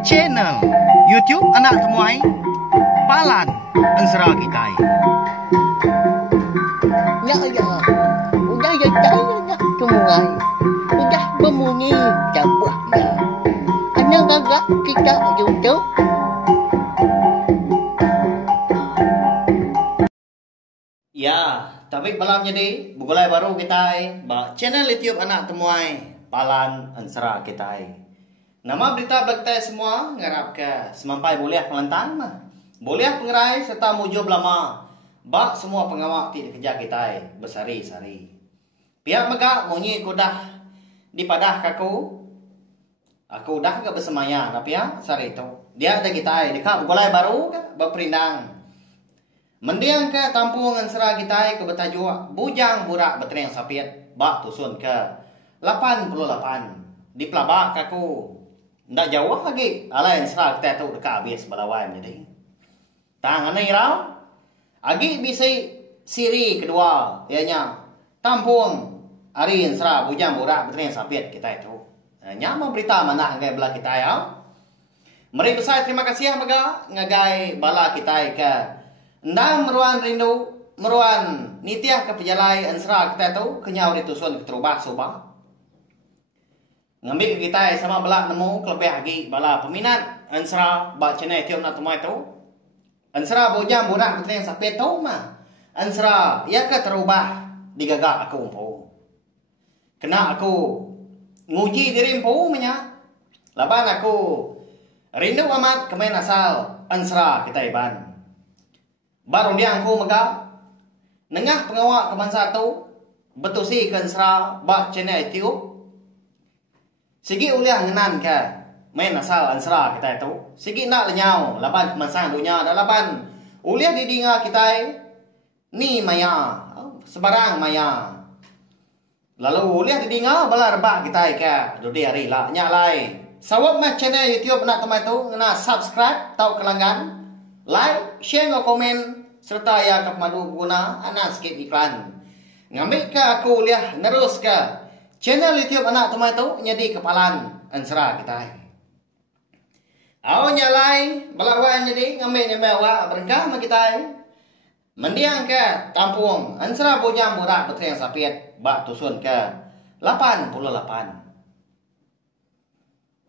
Channel YouTube anak temuai Palan Ansara Kitai. Ya ya, udah ya nak temuai, udah berbunyi cabutnya. Anak gagak kita YouTube. Ya, tapi malam jadi bukulai baru kita channel YouTube anak temuai Palan Ansara Kitai. Nama berita belakang semua ngarap ke semampai boleh pelantang mah. Boleh pengerai serta mujub lama. Bak semua pengawak ti kerja kita bersari-sari. Pihak megak munyi ku dah dipadah kaku. Aku dah ke bersemaya tapi ya sari tu. Dia ada kita dekat bukulai baru ke berperindang. Mendiang ke tampung Ansara kita ke bertajuk Bujang Burak Bertering Sapiat bak tusun ke 88 di pelabak kaku. Ndak jauh lagi alai Ansara kita tu dekat habis balawan jadi. Tang anai rau. Agi bisa siri kedua ianya tampung hari Ansara Bujang Burak Bertering Sapiat kita itu. Nyama berita mana ngai belah kita ya. Mari besar terima kasih maga ngagai bala kita ke ndang meruan rindu meruan nitiah ke pejalai Ansara kita tu kenyau ditusun ke terubah subah. Ngambil kita sama bala nemu kelebih lagi bala peminat Ansara bak channel tiap nak temui tu. Ansara Bujang Burak Bertering Sapiat tu mah. Ansara ya ke terubah digagak aku umpu. Kena aku nguji diri umpu menya. Laban aku rindu amat kemain asal Ansara kita iban. Baru dia aku megah nengah pengawak kebangsa tu betusi ke Ansara bak channel YouTube. Sigi uliah ngenan ke main asal Ansara kita itu. Sigi nak lenyau laban kemasan dunia dah laban uliah didinga kita ni maya sebarang maya. Lalu uliah didinga bala rebak kita ke dudi hari lah nyalai. Sawab mah channel YouTube nak temai tu ngena subscribe tau kelanggan, like, share ngau komen serta ya ke madu guna anak skip iklan. Ngambil ke aku uliah nerus ke channel YouTube anak temai tu jadi kepalan Ansara kita. Au nyalai balawan jadi ngambil awak berkah mak kita. Mendiang ke tampung Ansara Bujang Burak Bertering Sapiat bak tusun ke 88.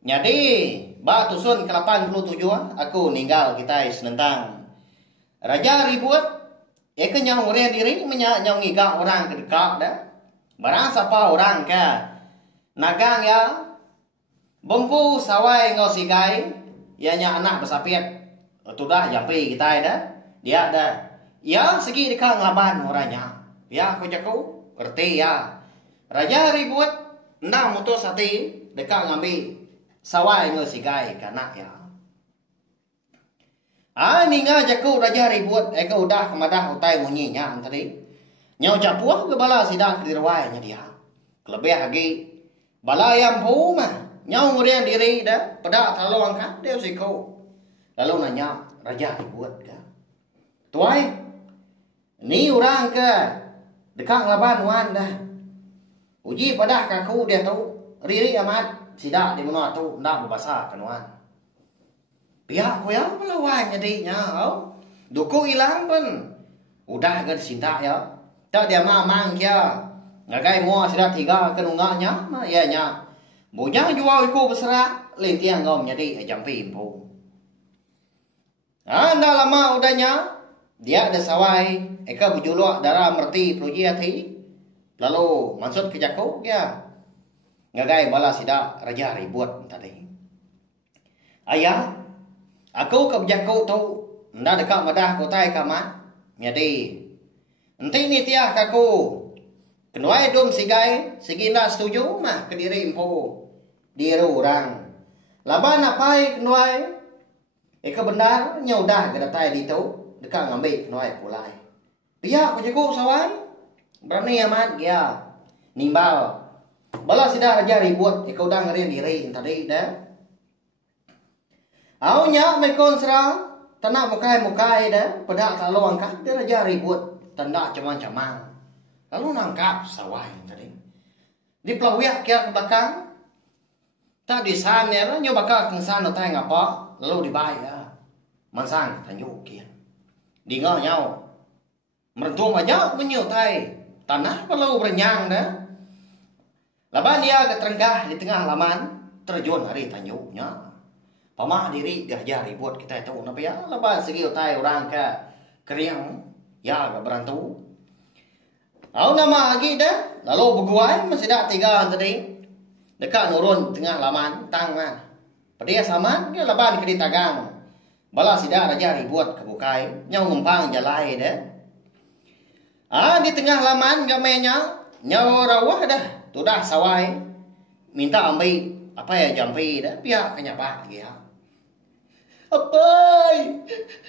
Jadi bak tusun ke 87 aku ninggal kita senentang Raja ribut nyong orang diri nyong ngigak orang kedekak dah. Barang siapa orang ke nagang ya bengku sawai ngau sigai ianya anak bersapiat tu dah jampi kita dah dia dah ya segi dekat ngelaban orangnya ya aku jaku erti ya raja ribut nang mutus hati dekat ngambil sawai ngau sigai kanak ya ninga jaku raja ribut eka udah kemadah utai munyinya tadi nyau capuah ke bala sidang kedirwainya dia. Kelebih lagi bala yang pu mah nyau ngurian diri dah pada terlalu angkat dia siko. Lalu nanya raja ribut ke. Tuai ni orang ke dekat laban wan dah. Uji pada kaku dia tu riri amat sidak di mana tu ndak berbahasa kanuan. Pihak ko ya melawan jadinya. Duku hilang pun udah ke cinta ya. Tak dia mang kia ngagai mua sudah 3 kenunganya ya nya bujang jual iku besar lentiang ngom jadi jampi impu anda lama udahnya dia ada sawai eka bujulok darah merti proji hati lalu maksud ke jaku ya ngagai bala sidak raja ribut tadi ayah aku ke jaku tu ndak dekat madah kotai kamat jadi nanti ni tiah kaku. Kenuai dom sigai, segi nak setuju mah ke diri impu. Diri orang. Laban apai kenuai. Eka benar nyaudah ke datai di tu. Dekat ngambil kenuai pulai. Pihak ku cukup sawai. Berani amat dia. Nimbal. Bala sidah raja ribut. Eka udah ngerin diri tadi dah. Aunya mekon serang. Tanak mukai-mukai dah. Pedak terlalu angkat. Dia raja ribut. Tanda camang-camang. Lalu nangkap sawah tadi. Di pelawiak kia ke belakang. Tak di sana nyo bakal keng sana tai ngapa lalu dibayar ya. Mansang tanyo kian. Di ngau nhau. Merentung aja menyo tai tanah perlu berenyang dah. Laban dia keterenggah di tengah halaman terjun hari tanyo nya. Pamah diri geraja ribut kita tahu napa ya. Laban segi tai orang ke keriang ya ke berantu. Au nama lagi dah. Lalu berguai masih dah tiga tadi. Dekat nurun tengah laman tang mah. Pada saman ke laban ke ditagang. Bala sida raja ribut ke bukai, nyau ngempang jalai dah. Di tengah laman gamenya nyau rawah dah. Tu dah sawai. Minta ambil apa ya jampi dah pihak kenyapak dia. Apai.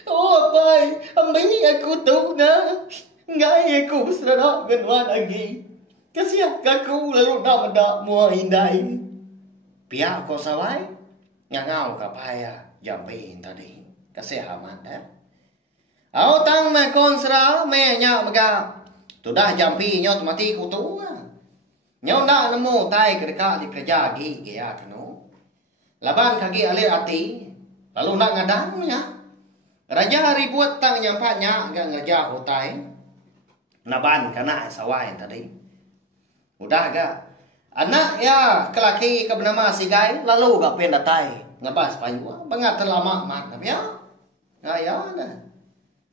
Oh apai, ambil aku tu na. Ngai aku serada genwan lagi. Kasihan kaku lalu nak mendak mua indai. Pihak kau sawai ngangau kapaya jampi tadi. Kasihan dah. Au tang me kon sera me nya maga. Tu dah jampi nyo mati ku tu. Nyo ndak nemu tai kerja di kerja gi ya kanu. Laban kaki alir ati lalu nak ngadang nya. Raja ribut tang nyampanya ga ngerja hutai. Naban kana sawai tadi. Udah ga anak ya kelaki ke bernama Sigai lalu gak pengen datai ngebas panjua banget terlama mat ya ya dah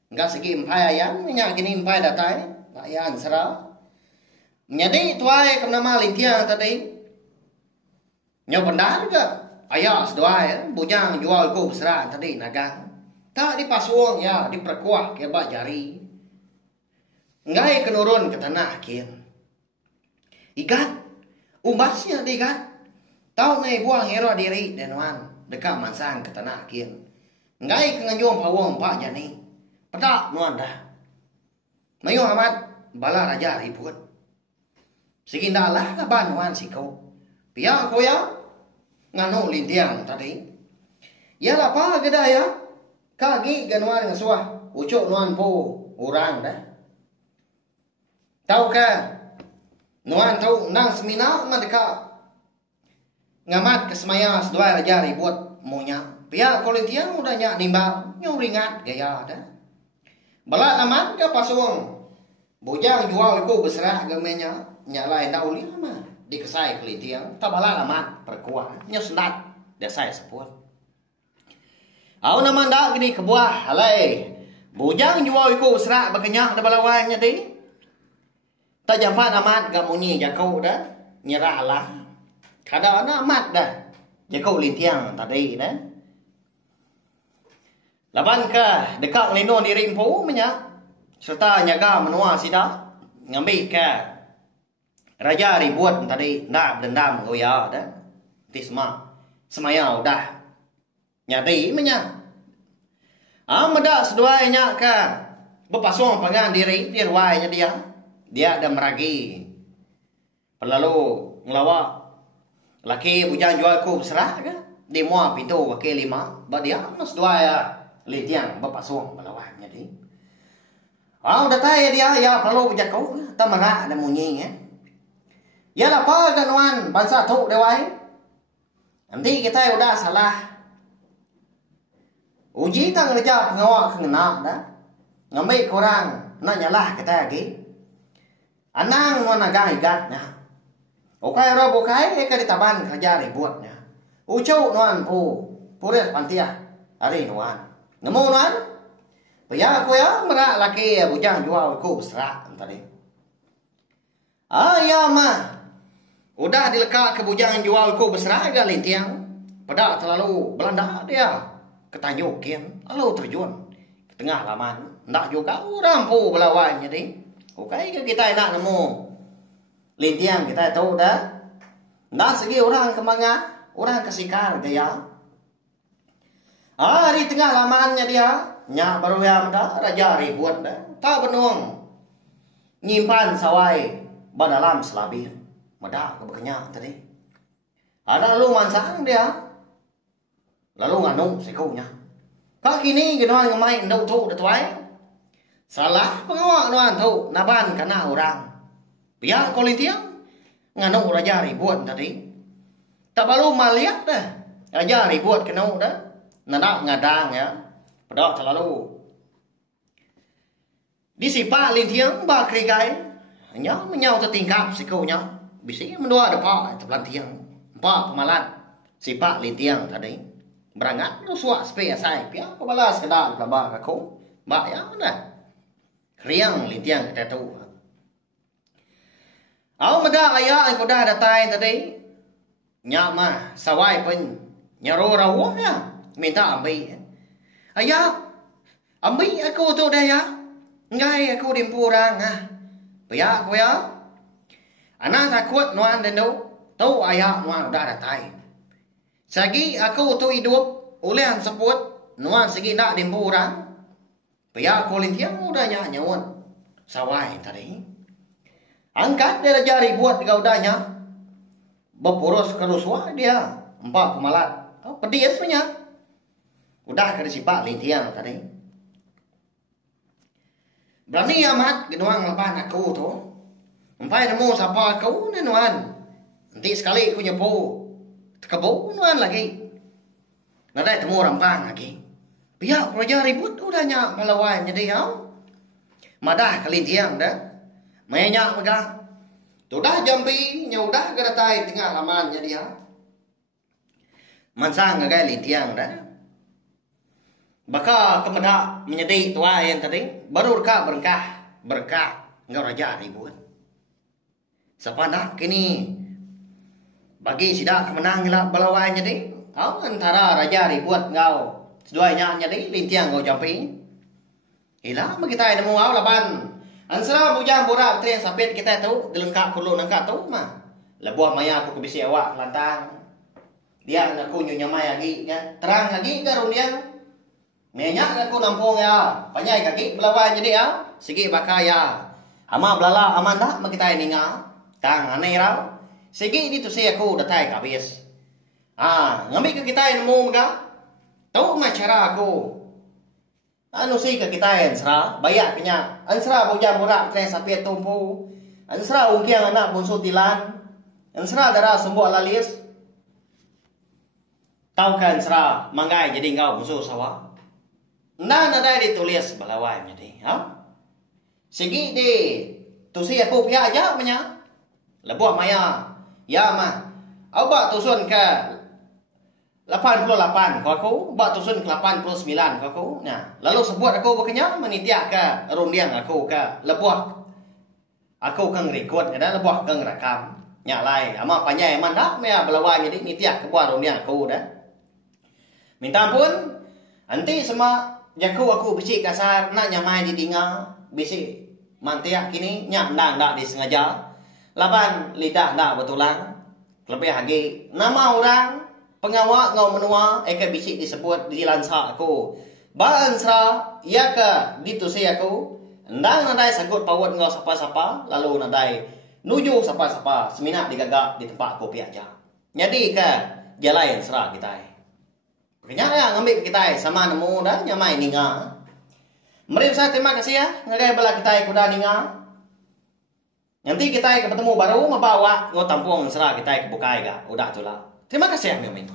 enggak segi empai ayam nya kini empai datai layan sera menjadi tuai ke bernama Lintiang tadi nyo pendar ga ayah sedua ya bujang jual ku besar tadi nagang tak dipasuang ya diperkuah ke bak jari ngai kenurun ke tanah kian ikat umbasnya dikat tau ngai buang hero diri denuan dekat mansang ke tanah kian ngai kenganjung pawang pak jani pedak nuan dah mayu amat bala raja ribut sigindalah laban nuan sikau pia koya nganu Lintiang tadi ya lapa geda ya kaki ganuan ngasuah ucuk nuan po orang dah tau ka nuan tahu nang semina mandeka ngamat kesemaya sedua raja ribut monya pihak Lintiang udah nyak nimbang nyong ringat gaya dah balak amat ke pasuang bujang jual ku besar gamenya nyalai dauli mah dikesai Lintiang tak balak amat perkuah nyo sendat desai sepun au nama ndak gini kebuah halai bujang jual ku besar bakenyak da balawanya deh tak jampat amat gak munyi jakau dah nyerah lah kada ana amat dah jakau Lintiang tadi dah laban ke dekat ngelindung diri empu menyak serta nyaga menua sida ngambil ke raja ribut tadi ndak dendam goya dah tisma semaya udah nyadi menyak meda seduanya ke berpasung pangan diri dia ruainya dia ada meragi. Lalu ngelawak laki bujang jual ku berserah ke di mua pintu wakil lima ba dia mas dua ya Lintiang bapak suang melawak jadi udah tahu dia ya perlu bujak kau tak marah ada munyi ya apa ganuan bangsa tu dewai nanti kita udah salah uji tak ngerja pengawak kena dah ngambil kurang nak nyalah kita lagi anang mana gaigat nya okai ro bokai ka ditaban kerja ributnya ucau nuan pures pantia hari nuan nemu nuan paya aku ya merak laki bujang jual ku besar tadi ya mah udah dilekat ke bujang jual ku besar ga Lintiang pada terlalu Belanda dia ketanyukin lalu terjun ke tengah laman ndak juga orang belawan jadi oke kita nak nemu Lintiang kita tahu dah nak segi orang kemanga orang kesikar dia di tengah lamannya dia nya baru yang dah raja ribut dah tak benung nyimpan sawai badalam selabir meda kebekenya tadi ada lu mansang dia lalu nganu sikunya kak kini genuan ngemai ndau tu dah tuai salah pengawak nuan tu naban kana orang pihak Lintiang nganu raja ribut tadi tak baru maliak dah. Aja ribut kena dah. Nanak ngadang ya. Pedok terlalu. Disipak lintiang ba krigai. Hanya menyau tertingkap sikunya. Bisi mendua depak terpelantiang. Empat pemalat. Sipak lintiang tadi. Berangat lu suak spare sai. Pia kebalas kedal pelabak aku. Mbak ya mana? Kriang lintiang kita tu. Au meda ayah aku dah datai tadi. Nyak mah sawai pun nyaro rawuh ya. Minta ambil. Ayah, ambil aku tu dah ya. Ngai aku dimpurang ah. Pia aku ya. Anak takut nuan dan tu. Tahu ayah nuan dah datai. Sagi aku tu hidup oleh ang sebut nuan segi nak dimpurang. Pia aku lintiang udah nyawan. Sawai tadi. Angkat dia jari buat gaudanya. Berporos keruswa dia. 4 pemalat. Oh, pedih sebenarnya. Udah kena sipak lintiang tadi. Berani amat genuang lepas aku tu. Sampai nemu siapa aku ni nuan. Nanti sekali aku nyepu. Tekebau nuan lagi. Nanti temu rampang lagi. Pihak kerja ribut udah nyak melawan jadi ya. Madah kali tiang dah. Banyak megah. Tudah jambi nyudah geratai tengah laman jadi ya. Mansang ngagai lintiang dah. Baka kemedak menyedi tua yang tadi baru berkah engkau raja ribut. Siapa nak kini bagi sidak kemenang lah balawan jadi. Antara raja ribut engkau seduanya jadi lintiang engkau jampi. Hilang bagi kita nemu awal laban. Ansara bujang borak tren sapit kita tu dilengkap kulo nangka tu mah. Lebuah maya aku kebisi awak lantang. Dia aku nyonya maya lagi kan. Terang lagi karun dia. Menyak aku nampung ya. Panyai kaki belawan jadi ya. Sigi bakaya. Ama belala aman dah makita ninga. Tang aneh rau. Sigi itu si aku datai kabis. Ngambil ke kita nemu maka. Tahu mah cara aku. Anu sih ke kita yang serah, bayak kenya. Ansra bujang borak tren sapit tumpu. Ansra ungkiang anak bunsu tilan. Ansra darah sembuh lalis. Tahu kan ansra manggai jadi engkau bunsu sawah. Nah ada ditulis balawai jadi, ha? Segi di tu si aku pihak aja punya. Lebuah maya. Ya mah. Awak tusun ke 88 aku, buat tusun ke 89 aku. Nah, lalu sebut aku berkenyang menitiak ke rundiang aku ke lebuah. Aku keng record ada lebuah keng rakam. Nyalai, ama panjai mandak mea belawan jadi nitiak ke buat rundiang aku dah. Minta ampun, nanti semua jaku aku bisik kasar nak nyamai di dinga, bisik mantiak kini nyak ndang dak disengaja. Laban lidah dak betulang. Lebih lagi nama orang pengawak ngau menua eka bisik disebut di lansa aku. Bansra ia ke ditusi aku. Ndang nadai sangkut pawat ngau sapa-sapa lalu nadai nuju sapa-sapa seminak digagak di tempat kopi aja. Jadi ke jalain serah kita. Kenyang ngambil kita sama nemu dah nyamai ninga. Mari saya terima kasih ya ngagai bala kita kuda ninga. Nanti kita ketemu baru membawa ngau tampung serah kita ke bukai ga. Udah tu lah. Terima kasih ya, Mimi.